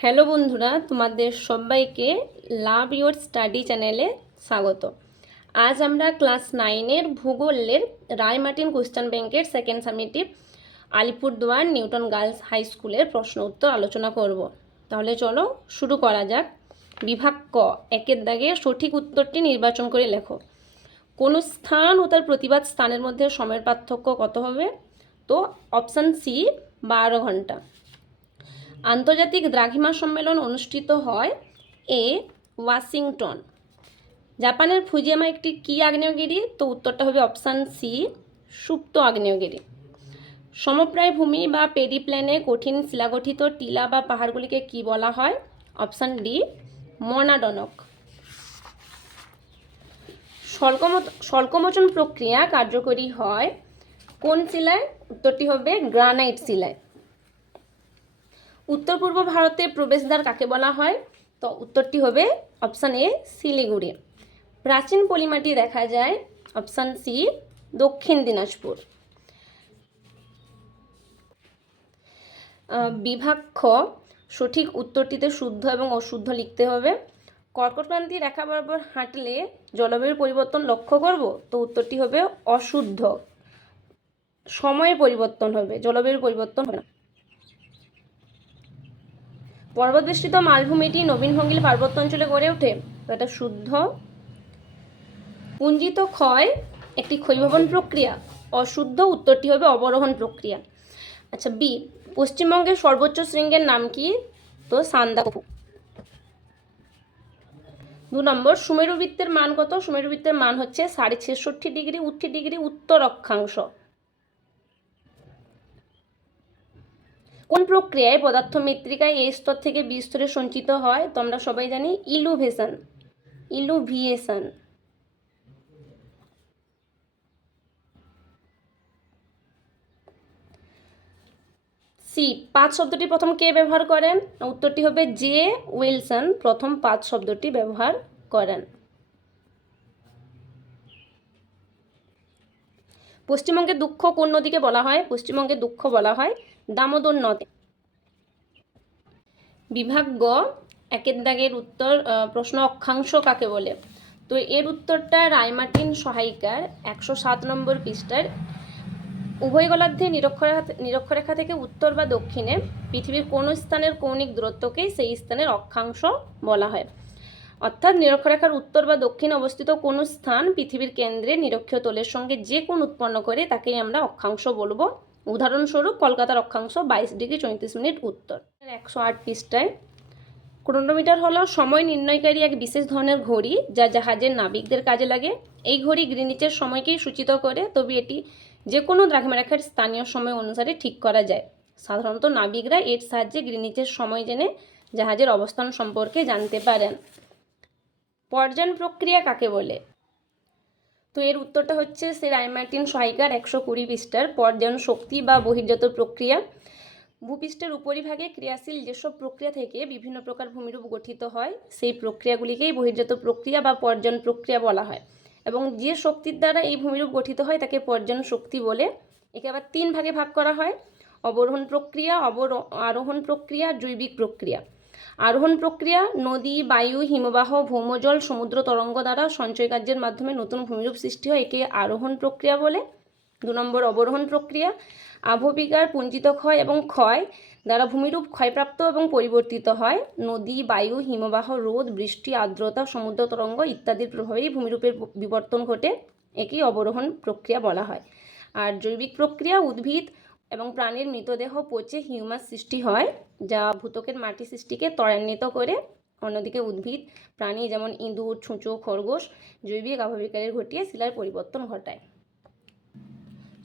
Hello বন্ধুরা, তোমাদের সবাইকে লাভ ইওর স্টাডি চ্যানেলে স্বাগত। আজ আমরা ক্লাস 9-এর ভূগোলের রায়মার্টিন কোশ্চেন ব্যাংকের second summative Alipurduar Newton girls high স্কুলের প্রশ্ন উত্তর আলোচনা করব। তাহলে চলো শুরু করা যাক। বিভাগ ক, একের দাগে সঠিক উত্তরটি নির্বাচন করে লেখো। কোন স্থান ও তার প্রতিবাদ স্থানের মধ্যে সময়ের পার্থক্য কত হবে? তো অপশান সি, 12 ঘন্টা। আন্তর্জাতিক দ্রাঘিমা সম্মেলন অনুষ্ঠিত হয় এ, ওয়াশিংটন। জাপানের ফুজিয়ামা একটি কী আগ্নেয়গিরি? তো উত্তরটা হবে অপশান সি, সুপ্ত আগ্নেয়গিরি। সমপ্রায় ভূমি বা পেরিপ্লেনে কঠিন শিলাগঠিত টিলা বা পাহাড়গুলিকে কি বলা হয়? Option D, মনাডনক। স্বল্পমোচন প্রক্রিয়া কার্যকরী হয় কোন শিলায়? উত্তরটি হবে গ্রানাইট শিলায়। উত্তর পূর্ব ভারতে প্রবেশদ্বার কাকে বলা হয়? তো উত্তরটি হবে অপশান এ, শিলিগুড়ি। প্রাচীন পলিমাটি দেখা যায়? অপশান সি, দক্ষিণ দিনাজপুর। বিভাগ খ, সঠিক উত্তরটিতে শুদ্ধ এবং অশুদ্ধ লিখতে হবে। কর্কটক্রান্তি রেখা বরাবর হাঁটলে জলবায়ুর পরিবর্তন লক্ষ্য করব? তো উত্তরটি হবে অশুদ্ধ, সময়ের পরিবর্তন হবে, জলবায়ুর পরিবর্তন হবে না। পর্বতবেষ্টিত মালভূমিটি নবীন ভঙ্গিল পার্বত্য অঞ্চলে গড়ে ওঠে? তো এটা শুদ্ধ। পুঞ্জিত ক্ষয় একটি ক্ষয়ীভবন প্রক্রিয়া? অশুদ্ধ, উত্তরটি হবে অবরোহণ প্রক্রিয়া। আচ্ছা বি, পশ্চিমবঙ্গের সর্বোচ্চ শৃঙ্গের নাম কি? তো সান্দাকফু। 2 নম্বর, সুমেরু বৃত্তের মান কত? সুমেরু বৃত্তের মান হচ্ছে 66.5 ডিগ্রি 80 ডিগ্রি উত্তর অক্ষাংশ। কোন প্রক্রিয়ায় পদার্থ মৃত্তিকায় এ স্তর থেকে বি স্তরে সঞ্চিত হয়? তো আমরা সবাই জানি ইলুভিয়েশন। সি, 5 শব্দটি প্রথম কে ব্যবহার করেন? উত্তরটি হবে জে উইলসন প্রথম 5 শব্দটি ব্যবহার করেন। পশ্চিমবঙ্গের দুঃখ কোন নদীকে বলা হয়? পশ্চিমবঙ্গের দুঃখ বলা হয় দামোদর নদে। বিভাগ গ, একের দাগের উত্তর প্রশ্ন অক্ষাংশ কাকে বলে? তো এর উত্তরটা রায়মার্টিন সহায়িকার 107 নম্বর পৃষ্ঠার উভয় গোলার্ধে নিরক্ষরেখা থেকে উত্তর বা দক্ষিণে পৃথিবীর কোন স্থানের কৌণিক দূরত্বকেই সেই স্থানের অক্ষাংশ বলা হয়। অর্থাৎ নিরক্ষরেখার উত্তর বা দক্ষিণে অবস্থিত কোন স্থান পৃথিবীর কেন্দ্রে নিরক্ষীয় তলের সঙ্গে যে কোণ উৎপন্ন করে তাকেই আমরা অক্ষাংশ বলবো। উদাহরণস্বরূপ কলকাতার অক্ষাংশ 22 ডিগ্রি 34 মিনিট উত্তর। 108 পৃষ্ঠায়, ক্রোনোমিটার হলো সময় নির্ণয়কারী এক বিশেষ ধরনের ঘড়ি যা জাহাজের নাবিকদের কাজে লাগে। এই ঘড়ি গ্রিনিচের সময়কেই সূচিত করে, তবে এটি যে কোনো দ্রাঘিমারেখার স্থানীয় সময় অনুসারে ঠিক করা যায়। সাধারণত নাবিকরা এর সাহায্যে গ্রিনিচের সময় জেনে জাহাজের অবস্থান সম্পর্কে জানতে পারেন। পর্যায়ন প্রক্রিয়া কাকে বলে? তো এর উত্তরটা হচ্ছে সে রায়মার্টিন সহায়িকার 120 পৃষ্ঠার পর্যায়ন শক্তি বা বহির্জাত প্রক্রিয়া। ভূপৃষ্ঠের উপরিভাগে ক্রিয়াশীল যেসব প্রক্রিয়া থেকে বিভিন্ন প্রকার ভূমিরূপ গঠিত হয় সেই প্রক্রিয়াগুলিকেই বহির্জাত প্রক্রিয়া বা পর্যায়ন প্রক্রিয়া বলা হয়, এবং যে শক্তির দ্বারা এই ভূমিরূপ গঠিত হয় তাকে পর্যায়ন শক্তি বলে। একে আবার 3 ভাগে ভাগ করা হয়: অবরোহণ প্রক্রিয়া, আরোহণ প্রক্রিয়া, জৈবিক প্রক্রিয়া। আরোহণ প্রক্রিয়া নদী, বায়ু, হিমবাহ, ভৌমজল, সমুদ্র তরঙ্গ দ্বারা সঞ্চয় কার্যের মাধ্যমে নতুন ভূমিরূপ সৃষ্টি হয়, একে আরোহণ প্রক্রিয়া বলে। 2 নম্বর, অবরোহণ প্রক্রিয়া আবহবিকার, পুঞ্জিত ক্ষয় এবং ক্ষয় দ্বারা ভূমিরূপ ক্ষয়প্রাপ্ত এবং পরিবর্তিত হয়। নদী, বায়ু, হিমবাহ, রোদ, বৃষ্টি, আর্দ্রতা, সমুদ্র তরঙ্গ ইত্যাদির প্রভাবেই ভূমিরূপের বিবর্তন ঘটে, একেই অবরোহণ প্রক্রিয়া বলা হয়। আর জৈবিক প্রক্রিয়া উদ্ভিদ এবং প্রাণীর মৃতদেহ পচে হিউমাস সৃষ্টি হয়, যা ভূত্বকের মাটি সৃষ্টিকে ত্বরান্বিত করে। অন্যদিকে উদ্ভিদ প্রাণী যেমন ইঁদুর, ছুঁচো, খরগোশ জৈবিক আবহবিকারের ঘটিয়ে শিলার পরিবর্তন ঘটায়।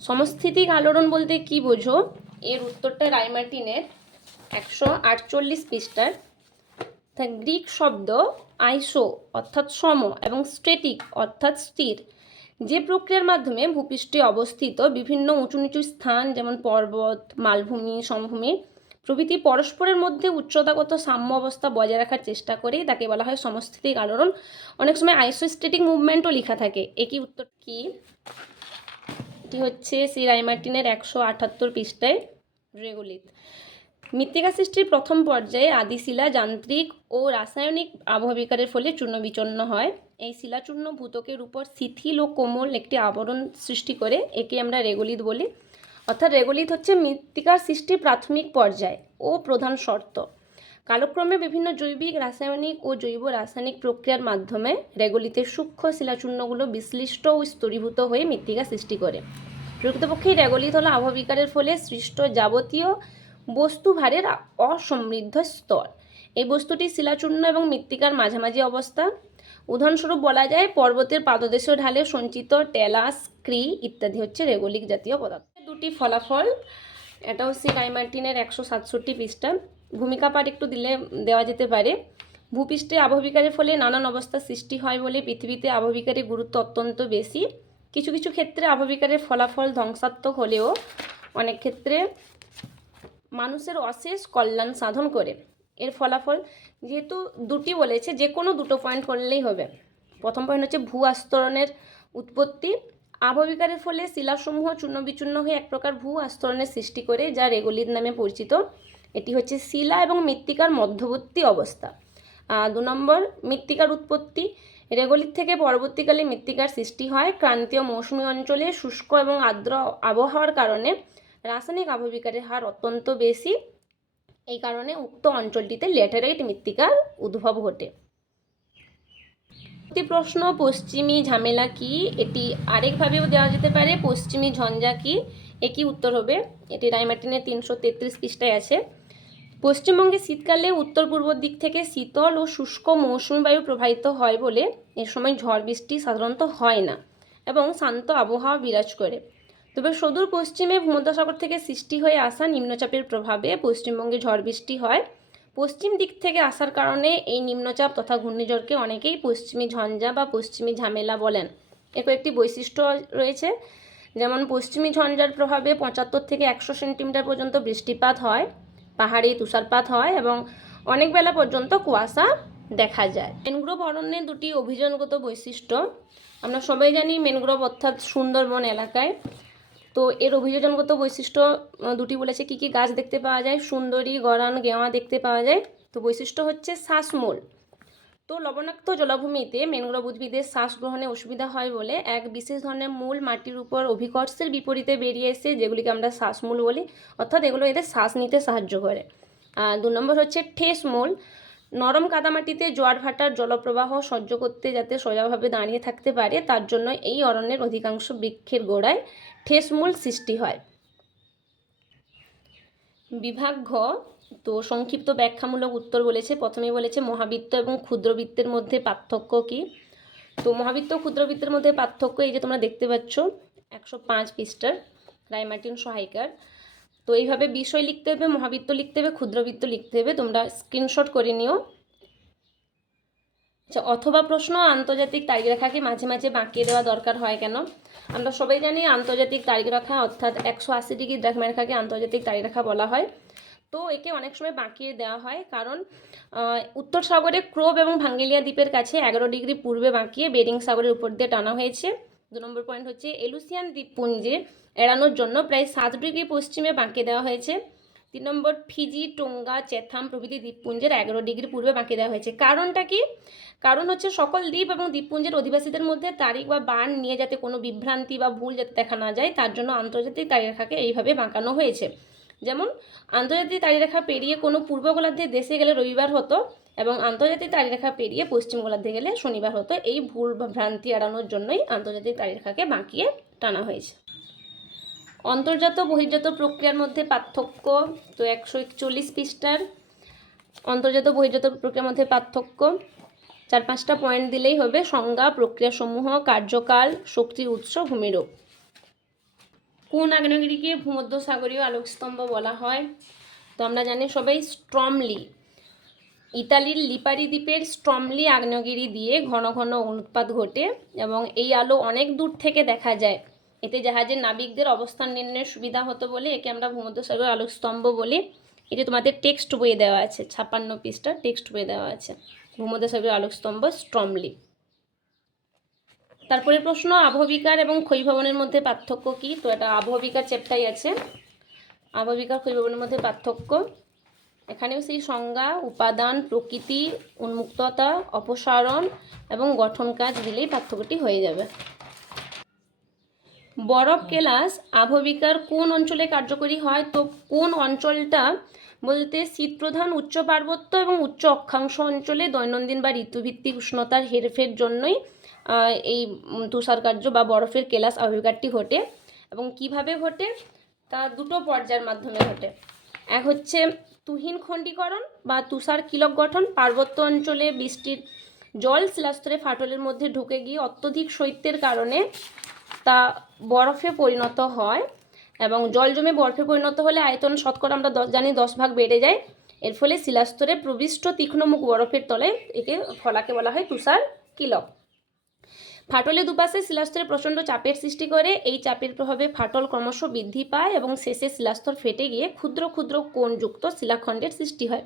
সমস্থিতিক আলোড়ন বলতে কি বোঝো? এর উত্তরটা রায়মার্টিনের 148 পৃষ্ঠার। গ্রিক শব্দ আইসো অর্থাৎ সম এবং স্ট্রেটিক অর্থাৎ স্থির। যে প্রক্রিয়ার মাধ্যমে ভূপৃষ্ঠে অবস্থিত বিভিন্ন উঁচু নিচু স্থান যেমন পর্বত, মালভূমি, সমভূমি প্রভৃতি পরস্পরের মধ্যে উচ্চতাগত সাম্য অবস্থা বজায় রাখার চেষ্টা করেই তাকে বলা হয় সমস্থিতিক আলোড়ন। অনেক সময় আইসোস্ট্যাটিক মুভমেন্টও লেখা থাকে। একই উত্তর কি? এটি হচ্ছে শ্রী রায়মার্টিনের 178 পৃষ্ঠায় রেগুলিত। মৃত্তিকা সৃষ্টির প্রথম পর্যায়ে আদিশিলা যান্ত্রিক ও রাসায়নিক আবহবিকারের ফলে চূর্ণ বিচূর্ণ হয়। এই শিলাচূর্ণ ভূত্বকের উপর শিথিল ও কোমল একটি আবরণ সৃষ্টি করে, একে আমরা রেগোলিথ বলি। অর্থাৎ রেগোলিথ হচ্ছে মৃত্তিকার সৃষ্টির প্রাথমিক পর্যায় ও প্রধান শর্ত। কালক্রমে বিভিন্ন জৈবিক, রাসায়নিক ও জৈব রাসায়নিক প্রক্রিয়ার মাধ্যমে রেগোলিথের সূক্ষ্ম শিলাচূর্ণগুলো বিশ্লিষ্ট ও স্তরীভূত হয়ে মৃত্তিকা সৃষ্টি করে। প্রকৃতপক্ষে রেগোলিথ হলো আবহবিকারের ফলে সৃষ্ট যাবতীয় বস্তুভারের অসমৃদ্ধ স্তর। এই বস্তুটি শিলাচূর্ণ এবং মৃত্তিকার মাঝামাঝি অবস্থা। উদাহরণস্বরূপ বলা যায় পর্বতের পাদদেশীয় ঢালে সঞ্চিত টেলাস, ক্রি ইত্যাদি হচ্ছে রেগোলিক জাতীয় পদার্থ। দুটি ফলাফল, এটা হচ্ছে রাইমার্টিনের 167 পৃষ্ঠা। ভূমিকা পাঠ একটু দেওয়া যেতে পারে। ভূপৃষ্ঠে আবহবিকারের ফলে নানান অবস্থার সৃষ্টি হয় বলে পৃথিবীতে আবহবিকারের গুরুত্ব অত্যন্ত বেশি। কিছু কিছু ক্ষেত্রে আবহবিকারের ফলাফল ধ্বংসাত্মক হলেও অনেক ক্ষেত্রে মানুষের অশেষ কল্যাণ সাধন করে। এর ফলাফল যেহেতু দুটি বলেছে, যে কোনো দুটো পয়েন্ট করলেই হবে। প্রথম পয়েন্ট হচ্ছে ভূ আস্তরণের উৎপত্তি। আবহবিকারের ফলে শিলাসমূহ চূর্ণ বিচূর্ণ হয়ে এক প্রকার ভূ আস্তরণের সৃষ্টি করে, যা রেগোলিথ নামে পরিচিত। এটি হচ্ছে শিলা এবং মৃত্তিকার মধ্যবর্তী অবস্থা। 2 নম্বর, মৃত্তিকার উৎপত্তি। রেগোলিথ থেকে পরবর্তীকালে মৃত্তিকার সৃষ্টি হয়। ক্রান্তীয় মৌসুমী অঞ্চলে শুষ্ক এবং আর্দ্র আবহাওয়ার কারণে রাসায়নিক আবহবিকারের হার অত্যন্ত বেশি। এই কারণে উক্ত অঞ্চলটিতে ল্যাটেরাইট মৃত্তিকার উদ্ভব ঘটে। প্রশ্ন, পশ্চিমী ঝামেলা কি? এটি আরেকভাবেও দেওয়া যেতে পারে, পশ্চিমী ঝঞ্ঝা কি? একই উত্তর হবে। এটি রাইমার্টিনের 333 পৃষ্ঠায় আছে। পশ্চিমবঙ্গে শীতকালে উত্তর পূর্ব দিক থেকে শীতল ও শুষ্ক মৌসুমী বায়ু প্রবাহিত হয় বলে এ সময় ঝড় বৃষ্টি সাধারণত হয় না এবং শান্ত আবহাওয়া বিরাজ করে। তবে সুদূর পশ্চিমে ভূমধ্যসাগর থেকে সৃষ্টি হয়ে আসা নিম্নচাপের প্রভাবে পশ্চিমবঙ্গে ঝড় বৃষ্টি হয়। পশ্চিম দিক থেকে আসার কারণে এই নিম্নচাপ তথা ঘূর্ণিঝড়কে অনেকেই পশ্চিমী ঝঞ্ঝা বা পশ্চিমী ঝামেলা বলেন। এর কয়েকটি বৈশিষ্ট্য রয়েছে, যেমন পশ্চিমী ঝঞ্ঝার প্রভাবে 75 থেকে 100 সেন্টিমিটার পর্যন্ত বৃষ্টিপাত হয়, পাহাড়ে তুষারপাত হয় এবং অনেক বেলা পর্যন্ত কুয়াশা দেখা যায়। ম্যানগ্রোভ অরণ্যের দুটি অভিযোজনগত বৈশিষ্ট্য। আমরা সবাই জানি ম্যানগ্রোভ অর্থাৎ সুন্দরবন এলাকায়। তো এর অভিযোজনগত বৈশিষ্ট্য দুটি বলেছে, কি কি গাছ দেখতে পাওয়া যায়? সুন্দরী, গরান, গেওয়া দেখতে পাওয়া যায়। তো বৈশিষ্ট্য হচ্ছে শ্বাসমূল। তো লবণাক্ত জলাভূমিতে ম্যানগ্রোভ উদ্ভিদের শ্বাস গ্রহণে অসুবিধা হয় বলে এক বিশেষ ধরনের মূল মাটির উপর অভিকর্ষের বিপরীতে বেরিয়ে এসে, যেগুলিকে আমরা শ্বাসমূল বলি, অর্থাৎ এগুলো এদের শ্বাস নিতে সাহায্য করে। 2 নম্বর হচ্ছে ঠেস মূল। নরম কাদামাটিতে জোয়ার ভাটার জলপ্রবাহ সহ্য করতে যাতে সোজাভাবে দাঁড়িয়ে থাকতে পারে, তার জন্য এই অরণ্যের অধিকাংশ বৃক্ষের গোড়ায় ঠেস মূল সৃষ্টি হয়। বিভাগ ঘ, তো সংক্ষিপ্ত ব্যাখ্যামূলক উত্তর বলেছে। প্রথমেই বলেছে মহাবৃত্ত এবং ক্ষুদ্রবৃত্তের মধ্যে পার্থক্য কি? তো মহাবৃত্ত ও ক্ষুদ্রবৃত্তের মধ্যে পার্থক্য এই যে তোমরা দেখতে পাচ্ছ 105 পৃষ্ঠার রাইমার্টিন সহায়িকার। তো এইভাবে বিষয় লিখতে হবে, মহাবৃত্ত লিখতে হবে, ক্ষুদ্রবৃত্ত লিখতে হবে। তোমরা স্ক্রিনশট করে নিও। আচ্ছা, অথবা প্রশ্ন, আন্তর্জাতিক তারিখরেখাকে মাঝে মাঝে বাঁকিয়ে দেওয়া দরকার হয় কেন? আমরা সবাই জানি আন্তর্জাতিক তারিখরেখা অর্থাৎ 180 ডিগ্রি দ্রাঘিমারেখাকে আন্তর্জাতিক তারিখরেখা বলা হয়। তো একে অনেক সময় বাঁকিয়ে দেওয়া হয় কারণ উত্তর সাগরে ক্রোব এবং ভাঙ্গেলিয়া দ্বীপের কাছে 11 ডিগ্রি পূর্বে বাঁকিয়ে বেরিং সাগরের উপর দিয়ে টানা হয়েছে। 2 নম্বর পয়েন্ট হচ্ছে এলুসিয়ান দ্বীপপুঞ্জে এড়ানোর জন্য প্রায় 7 ডিগ্রি পশ্চিমে বাঁকিয়ে দেওয়া হয়েছে। 3 নম্বর, ফিজি, টোঙ্গা, চেথাম প্রভৃতি দ্বীপপুঞ্জের 11 ডিগ্রি পূর্বে বাঁকিয়ে দেওয়া হয়েছে। কারণটা কি? কারণ হচ্ছে সকল দ্বীপ এবং দ্বীপপুঞ্জের অধিবাসীদের মধ্যে তারিখ বা বান নিয়ে যাতে কোনো বিভ্রান্তি বা ভুল যাতে দেখা না যায়, তার জন্য আন্তর্জাতিক তারিখরেখাকে এইভাবে বাঁকানো হয়েছে। যেমন আন্তর্জাতিক তারিখরেখা পেরিয়ে কোনো পূর্ব গোলার্ধের দেশে গেলে রবিবার হতো এবং আন্তর্জাতিক তারিখরেখা পেরিয়ে পশ্চিম গোলার্ধে গেলে শনিবার হতো। এই ভুল বা ভ্রান্তি এড়ানোর জন্যই আন্তর্জাতিক তারিখরেখাকে বাঁকিয়ে টানা হয়েছে। অন্তর্জাত বহির্জাত প্রক্রিয়ার মধ্যে পার্থক্য, তো 141 পৃষ্ঠার অন্তর্জাত বহির্জাত প্রক্রিয়ার মধ্যে পার্থক্য 4-5টা পয়েন্ট দিলেই হবে। সংজ্ঞা, প্রক্রিয়াসমূহ, কার্যকাল, শক্তির উৎস, ভূমিরূপ। কোন আগ্নেয়গিরিকে ভূমধ্যসাগরীয় আলোকস্তম্ভ বলা হয়? তো আমরা জানি সবাই স্ট্রমলি। ইতালির লিপারি দ্বীপের স্ট্রমলি আগ্নেয়গিরি দিয়ে ঘন ঘন অগ্নুৎপাত ঘটে এবং এই আলো অনেক দূর থেকে দেখা যায়। এতে জাহাজের নাবিকদের অবস্থান নির্ণয়ের সুবিধা হতো বলে একে আমরা ভূমধ্যসাগরীয় আলোকস্তম্ভ বলি। এটি তোমাদের টেক্সট বইয়ে দেওয়া আছে, 56 পৃষ্ঠা টেক্সট বইয়ে দেওয়া আছে ভূমধ্যসাগরীয় আলোকস্তম্ভ স্ট্রমলি। তারপরে প্রশ্ন, আবহবিকার এবং ক্ষয়ীভবনের মধ্যে পার্থক্য কি? তো এটা আবহবিকার চ্যাপ্টারই আছে, আবহবিকার ক্ষয়ীভবনের মধ্যে পার্থক্য। এখানেও সেই সংজ্ঞা, উপাদান, প্রকৃতি, উন্মুক্ততা, অপসারণ এবং গঠন কাজ দিলেই পার্থক্যটি হয়ে যাবে। বরফ কেলাস আবহবিকার কোন অঞ্চলে কার্যকরী হয়? তো কোন অঞ্চলটা বলতে শীতপ্রধান উচ্চ পার্বত্য এবং উচ্চ অক্ষাংশ অঞ্চলে দৈনন্দিন বা ঋতুভিত্তিক উষ্ণতার হেরফের জন্যই এই তুষারকার্য বা বরফের কেলাস আবহবিকারটি ঘটে। এবং কিভাবে ঘটে? তা দুটো পর্যায়ের মাধ্যমে ঘটে। এক হচ্ছে তুহিন খণ্ডীকরণ বা তুষার কিলক গঠন। পার্বত্য অঞ্চলে বৃষ্টির জল শিলাস্তরে ফাটলের মধ্যে ঢুকে গিয়ে অত্যধিক শৈত্যের কারণে তা বরফে পরিণত হয়, এবং জল জমে বরফে পরিণত হলে আয়তন শতকরা আমরা জানি 10 ভাগ বেড়ে যায়। এর ফলে শিলাস্তরে প্রবিষ্ট তীক্ষ্ণমুখ বরফের তলে ফলাকে বলা হয় তুষার কিলক। ফাটলে দুপাশে শিলাস্তরে প্রচণ্ড চাপের সৃষ্টি করে। এই চাপের প্রভাবে ফাটল ক্রমশ বৃদ্ধি পায় এবং শেষে শিলাস্তর ফেটে গিয়ে ক্ষুদ্র ক্ষুদ্র কোণযুক্ত শিলাখণ্ডের সৃষ্টি হয়।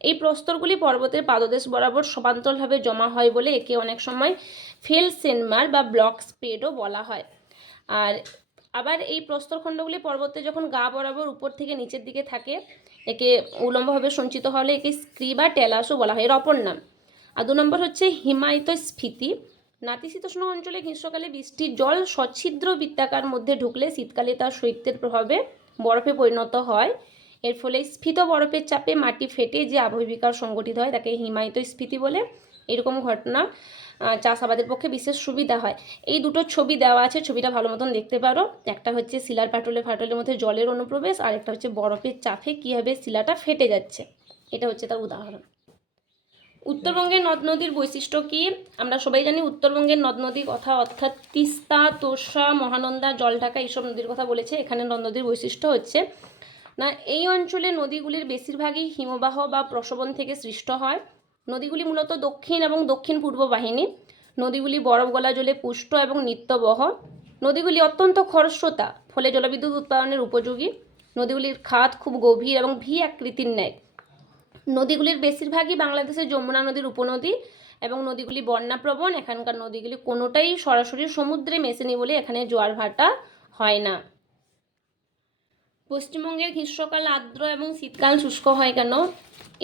এই প্রস্তরগুলি পর্বতের পাদদেশ বরাবর সমান্তরালভাবে জমা হয় বলে একে অনেক সময় ফেলসেনমার বা ব্লক স্প্রেডও বলা হয়। আর আবার এই প্রস্তরখণ্ডগুলি পর্বতে যখন গা বরাবর উপর থেকে নিচের দিকে থাকে, একে উলম্বভাবে সঞ্চিত হলে একে স্ক্রি বা টেলাসও বলা হয়, এর অপর নাম। আর 2 নম্বর হচ্ছে হিমায়িত স্ফীতি। নাতিশীতোষ্ণ অঞ্চলে গ্রীষ্মকালে বৃষ্টির জল সচ্ছিদ্র বৃত্তাকার মধ্যে ঢুকলে শীতকালে তার শৈত্যের প্রভাবে বরফে পরিণত হয়। এর ফলে স্ফীত বরফের চাপে মাটি ফেটে যে আবহবিকার সংগঠিত হয় তাকে হিমায়িত স্ফীতি বলে। এরকম ঘটনা চাষাবাদের পক্ষে বিশেষ সুবিধা হয়। এই দুটো ছবি দেওয়া আছে, ছবিটা ভালো মতন দেখতে পারো। একটা হচ্ছে শিলার ফাটলের মধ্যে জলের অনুপ্রবেশ, আর একটা হচ্ছে বরফের চাপে কীভাবে শিলাটা ফেটে যাচ্ছে, এটা হচ্ছে তার উদাহরণ। উত্তরবঙ্গের নদ নদীর বৈশিষ্ট্য কি? আমরা সবাই জানি উত্তরবঙ্গের নদ নদীর কথা, অর্থাৎ তিস্তা, তোর্ষা, মহানন্দা, জলঢাকা এইসব নদীর কথা বলেছে। এখানে নদ নদীর বৈশিষ্ট্য হচ্ছে না, এই অঞ্চলে নদীগুলির বেশিরভাগই হিমবাহ বা প্রশোভন থেকে সৃষ্ট হয়। নদীগুলি মূলত দক্ষিণ এবং দক্ষিণ পূর্ব বাহিনী। নদীগুলি বরফ গলা জলে পুষ্ট এবং নিত্যবহ। নদীগুলি অত্যন্ত খরস্রোতা, ফলে জলবিদ্যুৎ উৎপাদনের উপযোগী। নদীগুলির খাত খুব গভীর এবং ভি আকৃতির ন্যায়। নদীগুলির বেশিরভাগই বাংলাদেশের যমুনা নদীর উপনদী এবং নদীগুলি বন্যাপ্রবণ। এখানকার নদীগুলি কোনোটাই সরাসরি সমুদ্রে মেশেনি বলে এখানে জোয়ার ভাটা হয় না। পশ্চিমবঙ্গের গ্রীষ্মকাল আর্দ্র এবং শীতকাল শুষ্ক হয় কেন?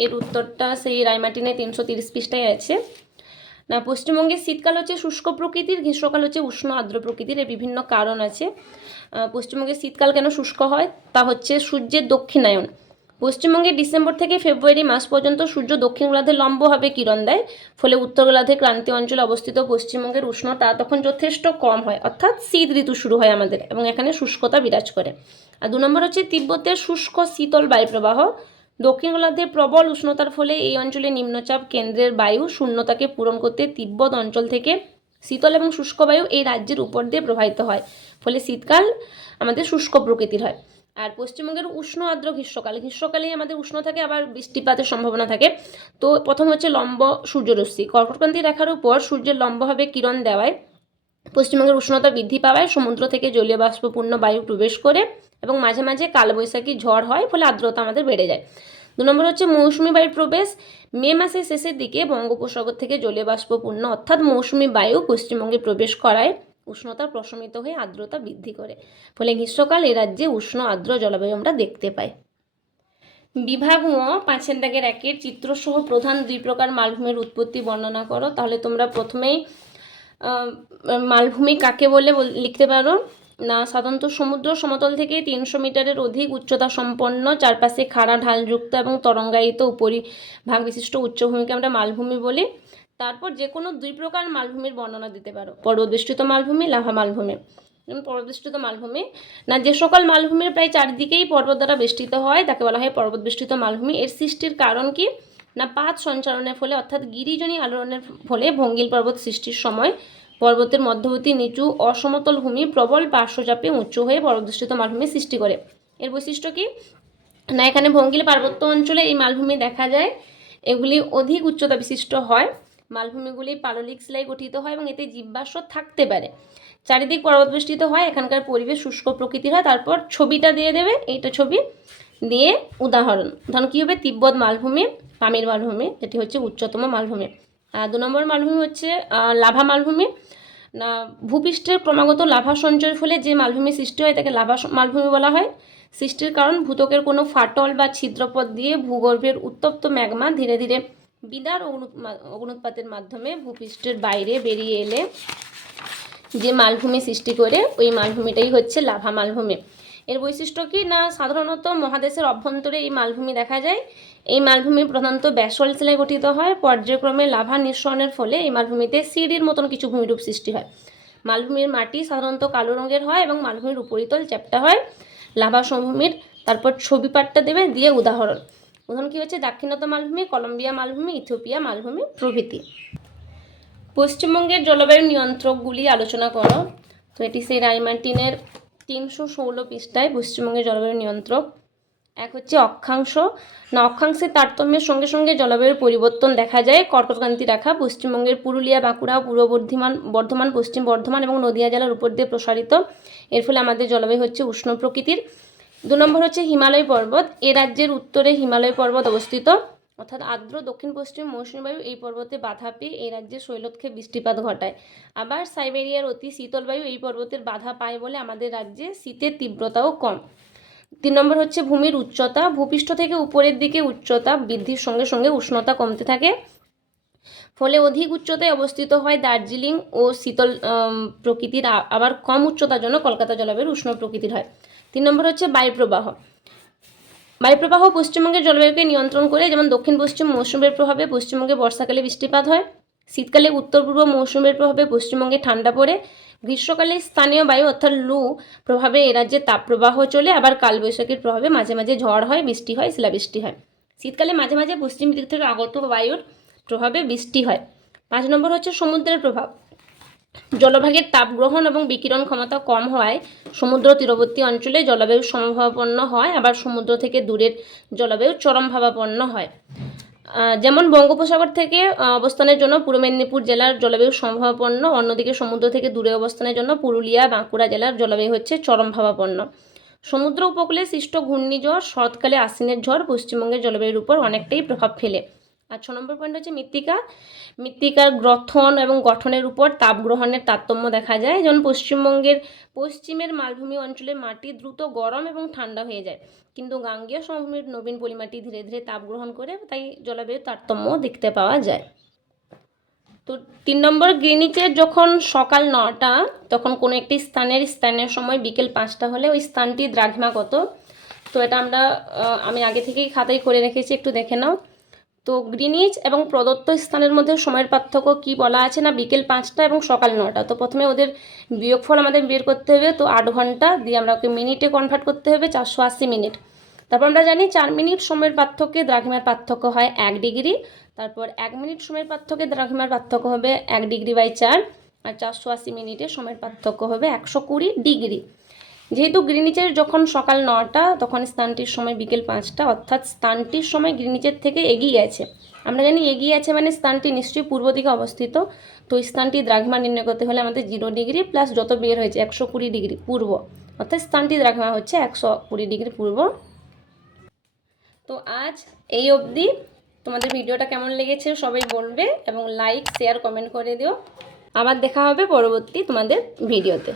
এর উত্তরটা সেই রায়মার্টিনে 330 পৃষ্ঠায় আছে। না, পশ্চিমবঙ্গের শীতকাল হচ্ছে শুষ্ক প্রকৃতির, গ্রীষ্মকাল হচ্ছে উষ্ণ আর্দ্র প্রকৃতির। এর বিভিন্ন কারণ আছে। পশ্চিমবঙ্গের শীতকাল কেন শুষ্ক হয়? তা হচ্ছে সূর্যের দক্ষিণায়ন। পশ্চিমবঙ্গে ডিসেম্বর থেকে ফেব্রুয়ারি মাস পর্যন্ত সূর্য দক্ষিণ গোলার্ধে লম্বভাবে কিরণ দেয়, ফলে উত্তর গোলার্ধের ক্রান্তীয় অঞ্চলে অবস্থিত পশ্চিমবঙ্গের উষ্ণতা তখন যথেষ্ট কম হয়, অর্থাৎ শীত ঋতু শুরু হয় আমাদের, এবং এখানে শুষ্কতা বিরাজ করে। আর 2 নম্বর হচ্ছে তিব্বতের শুষ্ক শীতল বায়ুপ্রবাহ। দক্ষিণ গোলার্ধে প্রবল উষ্ণতার ফলে এই অঞ্চলে নিম্নচাপ কেন্দ্রের বায়ু শূন্যতাকে পূরণ করতে তিব্বত অঞ্চল থেকে শীতল এবং শুষ্ক বায়ু এই রাজ্যের উপর দিয়ে প্রবাহিত হয়, ফলে শীতকাল আমাদের শুষ্ক প্রকৃতির হয়। আর পশ্চিমবঙ্গের উষ্ণ আর্দ্র গ্রীষ্মকালেই আমাদের উষ্ণ থাকে, আবার বৃষ্টিপাতের সম্ভাবনা থাকে। তো প্রথম হচ্ছে লম্ব সূর্যরশ্মি। কর্কটক্রান্তি রেখার উপর সূর্যের লম্বভাবে কিরণ দেওয়ায় পশ্চিমবঙ্গের উষ্ণতা বৃদ্ধি পাওয়ায় সমুদ্র থেকে জলীয় বাষ্পপূর্ণ বায়ু প্রবেশ করে এবং মাঝে মাঝে কালবৈশাখী ঝড় হয়, ফলে আর্দ্রতা আমাদের বেড়ে যায়। 2 নম্বর হচ্ছে মৌসুমি বায়ুর প্রবেশ। মে মাসের শেষের দিকে বঙ্গোপসাগর থেকে জলীয় বাষ্পপূর্ণ অর্থাৎ মৌসুমি বায়ু পশ্চিমবঙ্গে প্রবেশ করায় উষ্ণতা প্রশমিত হয়ে আর্দ্রতা বৃদ্ধি করে, ফলে গ্রীষ্মকাল এ রাজ্যে উষ্ণ আর্দ্র জলবায়ু আমরা দেখতে পাই। বিভাগ 5 দাগের 1 চিত্রসহ প্রধান 2 প্রকার মালভূমির উৎপত্তি বর্ণনা করো। তাহলে তোমরা প্রথমেই মালভূমি কাকে বলে লিখতে পারো। না, সাধারণত সমুদ্র সমতল থেকে 300 মিটারের অধিক উচ্চতা সম্পন্ন, চারপাশে খাড়া ঢালযুক্ত এবং তরঙ্গায়িত উপরিভাগ বিশিষ্ট উচ্চভূমিকে আমরা মালভূমি বলি। তারপর যে কোনো 2 প্রকার মালভূমির বর্ণনা দিতে পারো, পর্বতবেষ্টিত মালভূমি, লাভা মালভূমি। পর্বতবেষ্টিত মালভূমি না, যে সকল মালভূমির প্রায় চারদিকেই পর্বত দ্বারা বেষ্টিত হয় তাকে বলা হয় পর্বতবেষ্টিত মালভূমি। এর সৃষ্টির কারণ কি? না, পাত সঞ্চালনের ফলে অর্থাৎ গিরিজনী আলোড়নের ফলে ভঙ্গিল পর্বত সৃষ্টির সময় পর্বতের মধ্যবর্তী নিচু অসমতল ভূমি প্রবল পার্শ্বচাপে উঁচু হয়ে পর্বতবেষ্টিত মালভূমি সৃষ্টি করে। এর বৈশিষ্ট্য কি? না, এখানে ভঙ্গিল পার্বত্য অঞ্চলে এই মালভূমি দেখা যায়। এগুলি অধিক উচ্চতা বিশিষ্ট হয়। মালভূমিগুলি পাললিক শিলায় গঠিত হয় এবং এতে জীবাশ্ম থাকতে পারে। চারিদিক পর্বতবেষ্টিত হয়, এখানকার পরিবেশ শুষ্ক প্রকৃতির হয়। তারপর ছবিটা দিয়ে দেবে, এইটা ছবি দিয়ে উদাহরণ কী হবে? তিব্বত মালভূমি, পামির মালভূমি, যেটি হচ্ছে উচ্চতম মালভূমি। 2 নম্বর মালভূমি হচ্ছে লাভা মালভূমি। না, ভূপৃষ্ঠের ক্রমাগত লাভা সঞ্চয়ের ফলে যে মালভূমি সৃষ্টি হয় তাকে লাভা মালভূমি বলা হয়। সৃষ্টির কারণ ভূত্বকের কোনো ফাটল বা ছিদ্রপথ দিয়ে ভূগর্ভের উত্তপ্ত ম্যাগমা ধীরে ধীরে বিদার অগ্নুৎপাতের মাধ্যমে ভূপৃষ্ঠের বাইরে বেরিয়ে এলে যে মালভূমি সৃষ্টি করে ওই মালভূমিটাই হচ্ছে লাভা মালভূমি। এর বৈশিষ্ট্য কি না, সাধারণত মহাদেশের অভ্যন্তরে এই মালভূমি দেখা যায়। এই মালভূমি প্রধানত ব্যাসল্ট শিলায় গঠিত হয়। পর্যায়ক্রমে লাভা নিঃসরণের ফলে এই মালভূমিতে সিডির মতন কিছু ভূমিরূপ সৃষ্টি হয়। মালভূমির মাটি সাধারণত কালো রঙের হয় এবং মালভূমির উপরিতল চ্যাপ্টা হয়। লাভা সমভূমির তারপর ছবি পাট্টা দেবে দিয়ে উদাহরণ কি হচ্ছে দাক্ষিণাত্য মালভূমি, কলম্বিয়া মালভূমি, ইথিওপিয়া মালভূমি প্রভৃতি। পশ্চিমবঙ্গের জলবায়ু নিয়ন্ত্রকগুলি আলোচনা করো। তো এটি সেই রায়মার্টিনের 316 পৃষ্ঠায় পশ্চিমবঙ্গের জলবায়ু নিয়ন্ত্রক। এক হচ্ছে অক্ষাংশ। না, অক্ষাংশের তারতম্যের সঙ্গে সঙ্গে জলবায়ুর পরিবর্তন দেখা যায়। কর্কটক্রান্তি রেখা পশ্চিমবঙ্গের পুরুলিয়া, বাঁকুড়া, পূর্ব বর্ধমান, পশ্চিম বর্ধমান এবং নদিয়া জেলার উপর দিয়ে প্রসারিত। এর ফলে আমাদের জলবায়ু হচ্ছে উষ্ণ প্রকৃতির। 2 নম্বর হচ্ছে হিমালয় পর্বত। এ রাজ্যের উত্তরে হিমালয় পর্বত অবস্থিত, অর্থাৎ আর্দ্র দক্ষিণ পশ্চিম মৌসুমী বায়ু এই পর্বতে বাধা পেয়ে এই রাজ্যে শৈলক্ষে বৃষ্টিপাত ঘটায়। আবার সাইবেরিয়ার অতি শীতল বায়ু এই পর্বতের বাধা পায় বলে আমাদের রাজ্যে শীতের তীব্রতাও কম। 3 নম্বর হচ্ছে ভূমির উচ্চতা। ভূপৃষ্ঠ থেকে উপরের দিকে উচ্চতা বৃদ্ধির সঙ্গে সঙ্গে উষ্ণতা কমতে থাকে, ফলে অধিক উচ্চতায় অবস্থিত হয় দার্জিলিং ও শীতল প্রকৃতির, আবার কম উচ্চতার জন্য কলকাতা জলবায়ুর উষ্ণ প্রকৃতির হয়। 3 নম্বর হচ্ছে বায়ুপ্রবাহ। বায়ুপ্রবাহ পশ্চিমবঙ্গের জলবায়ুকে নিয়ন্ত্রণ করে। যেমন দক্ষিণ পশ্চিম মৌসুমের প্রভাবে পশ্চিমবঙ্গে বর্ষাকালে বৃষ্টিপাত হয়, শীতকালে উত্তর পূর্ব মৌসুমের প্রভাবে পশ্চিমবঙ্গে ঠান্ডা পড়ে, গ্রীষ্মকালে স্থানীয় বায়ু অর্থাৎ লু প্রভাবে এ রাজ্যে তাপপ্রবাহ চলে, আবার কালবৈশাখীর প্রভাবে মাঝে মাঝে ঝড় হয়, বৃষ্টি হয়, শিলাবৃষ্টি হয়। শীতকালে মাঝে মাঝে পশ্চিম দিক থেকে আগত বায়ুর প্রভাবে বৃষ্টি হয়। 5 নম্বর হচ্ছে সমুদ্রের প্রভাব। জলভাগের তাপ গ্রহণ এবং বিকিরণ ক্ষমতা কম হওয়ায় সমুদ্র তীরবর্তী অঞ্চলে জলবায়ু সমভাবাপন্ন হয়, আবার সমুদ্র থেকে দূরের জলবায়ু চরমভাবাপন্ন হয়। যেমন বঙ্গোপসাগর থেকে অবস্থানের জন্য পূর্ব মেদিনীপুর জেলার জলবায়ু সমভাবাপন্ন, অন্যদিকে সমুদ্র থেকে দূরে অবস্থানের জন্য পুরুলিয়া, বাঁকুড়া জেলার জলবায়ু হচ্ছে চরমভাবাপন্ন। সমুদ্র উপকূলে সৃষ্ট ঘূর্ণিঝড়, শরৎকালে আশ্বিনের ঝড় পশ্চিমবঙ্গের জলবায়ুর উপর অনেকটাই প্রভাব ফেলে। আর 6 নম্বর পয়েন্ট হচ্ছে মৃত্তিকা। মৃত্তিকার গ্রথন এবং গঠনের উপর তাপ গ্রহণের তারতম্য দেখা যায়। যেমন পশ্চিমবঙ্গের পশ্চিমের মালভূমি অঞ্চলের মাটি দ্রুত গরম এবং ঠান্ডা হয়ে যায়, কিন্তু গাঙ্গেয় সমভূমির নবীন পলিমাটি ধীরে ধীরে তাপ গ্রহণ করে, তাই জলবায়ুর তারতম্য দেখতে পাওয়া যায়। তো 3 নম্বর, গ্রিনিচের যখন সকাল 9টা তখন কোনো একটি স্থানের সময় বিকেল 5টা হলে ওই স্থানটি দ্রাঘিমা কত। তো এটা আমি আগে থেকেই খাতায় করে রেখেছি, একটু দেখে নাও। তো গ্রিনিচ এবং প্রদত্ত স্থানের মধ্যে সময়ের পার্থক্য কি বলা আছে না, বিকেল 5টা এবং সকাল 9টা। তো প্রথমে ওদের বিয়োগফল আমাদের বের করতে হবে। তো 8 ঘন্টা দিয়ে আমরা ওকে মিনিটে কনভার্ট করতে হবে, 480 মিনিট। তারপর আমরা জানি 4 মিনিট সময়ের পার্থক্যে দ্রাঘিমার পার্থক্য হয় 1 ডিগ্রি। তারপর 1 মিনিট সময়ের পার্থক্যে দ্রাঘিমার পার্থক্য হবে 1 ডিগ্রি বাই 4, আর 480 মিনিটে সময়ের পার্থক্য হবে 120 ডিগ্রি। যেহেতু গ্রিনিচের যখন সকাল 9টা তখন স্থানটির সময় বিকেল 5টা, অর্থাৎ স্থানটির সময় গ্রিনিচের থেকে এগিয়ে আছে। আমরা জানি এগিয়ে আছে মানে স্থানটি নিশ্চয়ই পূর্ব দিকে অবস্থিত। তো স্থানটি দ্রাঘিমা নির্ণয় করতে হলে আমাদের 0 ডিগ্রি প্লাস যত বের হয়েছে 120 ডিগ্রি পূর্ব, অর্থাৎ স্থানটি দ্রাঘিমা হচ্ছে 120 ডিগ্রি পূর্ব। তো আজ এই অবধি। তোমাদের ভিডিওটা কেমন লেগেছে সবাই বলবে এবং লাইক, শেয়ার, কমেন্ট করে দিও। আবার দেখা হবে পরবর্তী তোমাদের ভিডিওতে।